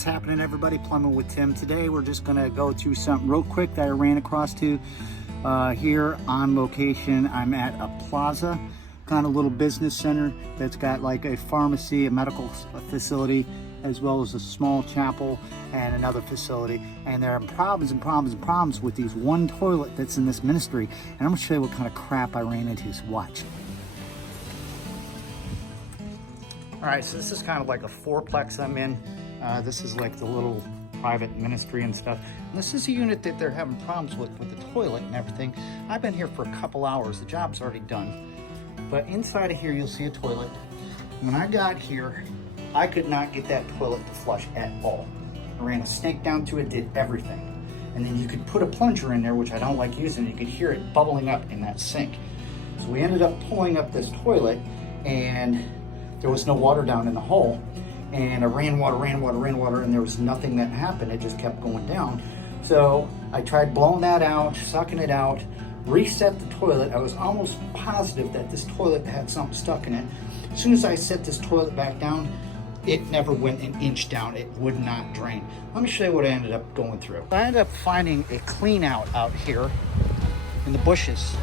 What's happening, everybody? Plumbing with Tim. Today we're just gonna go through something real quick that I ran across to here on location. I'm at a plaza, kind of little business center that's got like a pharmacy, a medical facility, as well as a small chapel and another facility. And there are problems and problems and problems with these one toilet that's in this ministry. And I'm gonna show you what kind of crap I ran into, so watch. All right, so this is kind of like a fourplex I'm in. This is like the little private ministry and stuff. And this is a unit that they're having problems with the toilet and everything. I've been here for a couple hours. The job's already done. But inside of here, you'll see a toilet. When I got here, I could not get that toilet to flush at all. I ran a snake down to it, did everything. And then you could put a plunger in there, which I don't like using. You could hear it bubbling up in that sink. So we ended up pulling up this toilet, and there was no water down in the hole. And I ran water, and there was nothing that happened. It just kept going down. So I tried blowing that out, sucking it out, reset the toilet. I was almost positive that this toilet had something stuck in it. As soon as I set this toilet back down, it never went an inch down. It would not drain. Let me show you what I ended up going through. I ended up finding a clean out here in the bushes.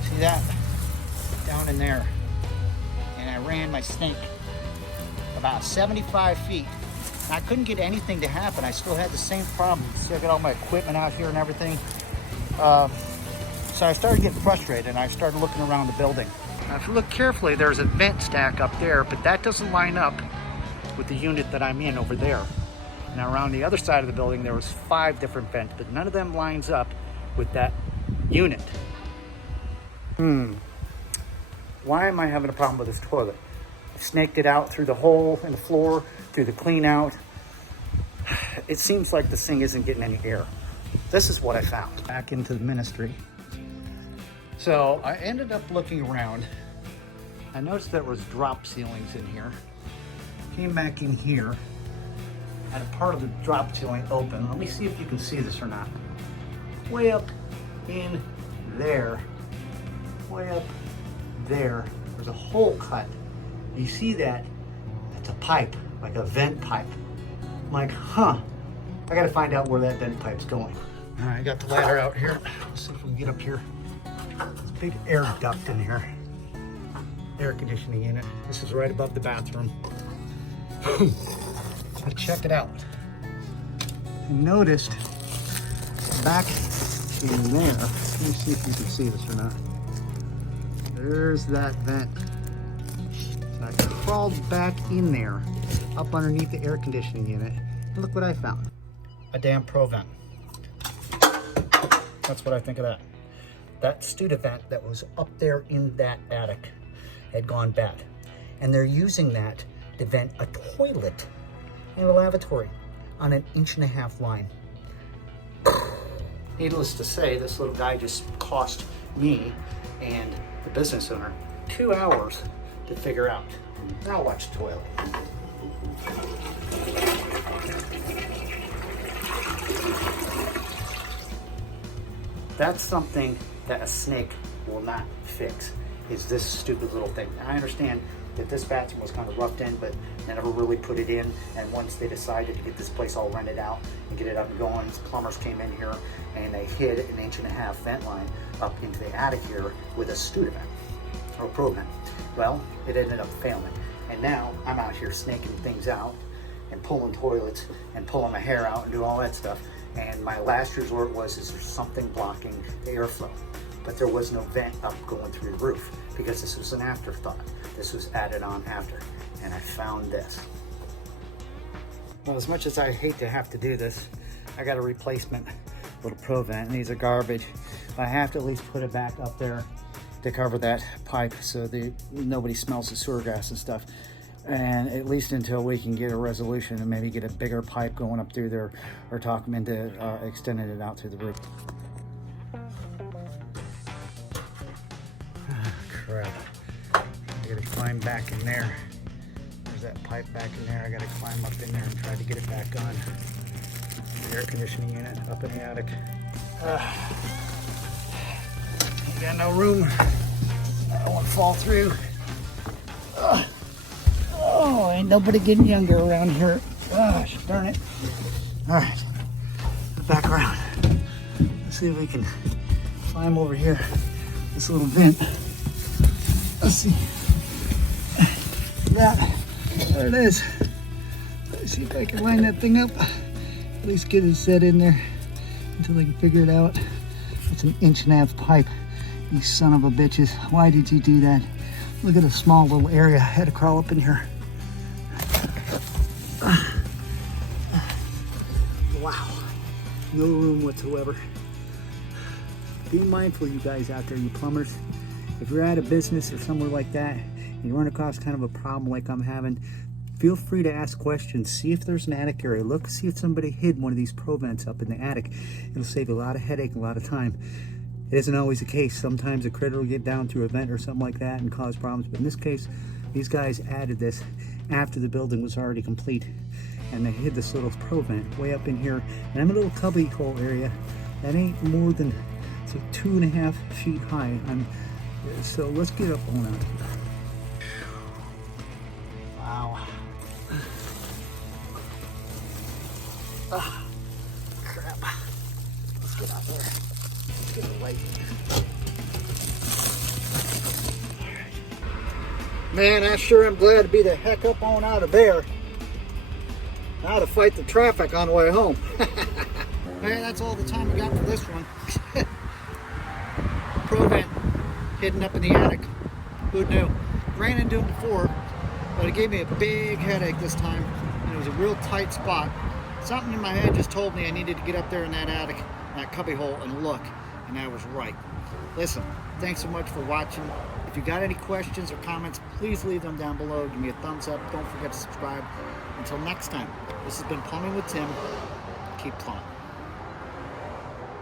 See that? Down in there. And I ran my snake about 75 feet. I couldn't get anything to happen. I still had the same problem. Still got all my equipment out here and everything. So I started getting frustrated, and I started looking around the building. Now, if you look carefully, there's a vent stack up there, but that doesn't line up with the unit that I'm in over there. Now, around the other side of the building, there was 5 different vents, but none of them lines up with that unit. Why am I having a problem with this toilet? I snaked it out through the hole in the floor, through the clean out. It seems like this thing isn't getting any air. This is what I found. Back into the ministry. So I ended up looking around. I noticed there was drop ceilings in here. Came back in here, had a part of the drop ceiling open. Let me see if you can see this or not. Way up in there, way up there, there's a hole cut. You see that? That's a pipe, like a vent pipe. I'm like, huh, I gotta find out where that vent pipe's going. All right, I got the ladder out here. Let's see if we can get up here. There's a big air duct in here. Air conditioning unit. This is right above the bathroom. Let's check it out. I noticed back in there, let me see if you can see this or not. There's that vent. So I crawled back in there, up underneath the air conditioning unit, and look what I found. A damn Pro vent. That's what I think of that. That Studevent that was up there in that attic had gone bad. And they're using that to vent a toilet and a lavatory on an 1.5-inch line. Needless to say, this little guy just cost me and the business owner 2 hours to figure out. Now watch the toilet. That's something that a snake will not fix, is this stupid little thing. I understand that this bathroom was kind of roughed in, but they never really put it in. And once they decided to get this place all rented out and get it up and going, plumbers came in here and they hid an 1.5-inch vent line up into the attic here with a Studevent or a Pro vent. Well, it ended up failing. And now I'm out here snaking things out and pulling toilets and pulling my hair out and do all that stuff. And my last resort was, is there something blocking the airflow? But there was no vent up going through the roof because this was an afterthought. This was added on after, and I found this. Well, as much as I hate to have to do this, I got a replacement little Pro vent, and these are garbage. I have to at least put it back up there to cover that pipe so that nobody smells the sewer gas and stuff. And at least until we can get a resolution and maybe get a bigger pipe going up through there, or talk them into extending it out through the roof. Crap. I gotta climb back in there. There's that pipe back in there. I gotta climb up in there and try to get it back on. The air conditioning unit up in the attic. Ain't got no room. I don't want to fall through. Oh, ain't nobody getting younger around here. Gosh, darn it. All right, back around. Let's see if we can climb over here, this little vent. Let's see. There it is. Let's see if I can line that thing up. At least get it set in there until I can figure it out. It's an 1.5-inch pipe. You son of a bitches. Why did you do that? Look at a small little area. I had to crawl up in here. Wow. No room whatsoever. Be mindful, you guys out there, you plumbers. If you're at a business or somewhere like that, and you run across kind of a problem like I'm having, feel free to ask questions. See if there's an attic area. Look, see if somebody hid one of these pro vents up in the attic. It'll save you a lot of headache and a lot of time. It isn't always the case. Sometimes a critter will get down through a vent or something like that and cause problems. But in this case, these guys added this after the building was already complete. And they hid this little pro vent way up in here. And I'm a little cubby hole area that ain't more than 2.5 feet high. So let's get up on out here. Wow. Crap. Let's get out there. Let's get a light. Man, I sure am glad to be the heck up on out of there. Now to fight the traffic on the way home. Man, that's all the time we got for this one. Pro vent hidden up in the attic. Who knew? Ran into it before, but it gave me a big headache this time. And it was a real tight spot. Something in my head just told me I needed to get up there in that attic, that cubbyhole, and look. And I was right. Listen, thanks so much for watching. If you got any questions or comments, please leave them down below. Give me a thumbs up. Don't forget to subscribe. Until next time, this has been Plumbing with Tim. Keep plumbing.